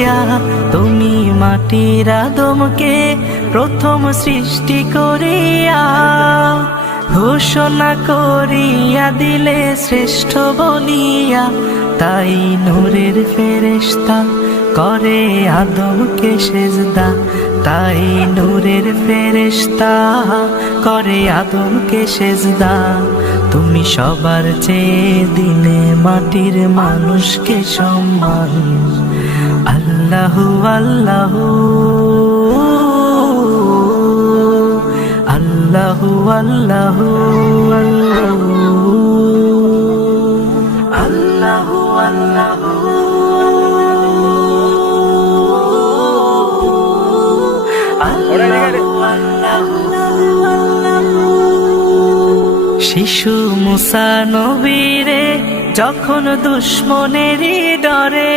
করিয়া তুমি মাটির আদমকে প্রথম সৃষ্টি করিয়া ঘোষণা করিয়া দিলে শ্রেষ্ঠ বলিয়া, তাই নূরের ফেরেশতা করে আদমকে সেজদা, তাই নূরের ফেরেশতা করে আদমকে সেজদা। তুমি সবার চেয়ে দিলে মাটির মানুষকে সম্মান। আল্লাহু আল্লাহু আল্লাহু আল্লাহু আল্লাহু আল্লাহু শিশু মুসা নবীরে যখন দুশ্মনেরই ডরে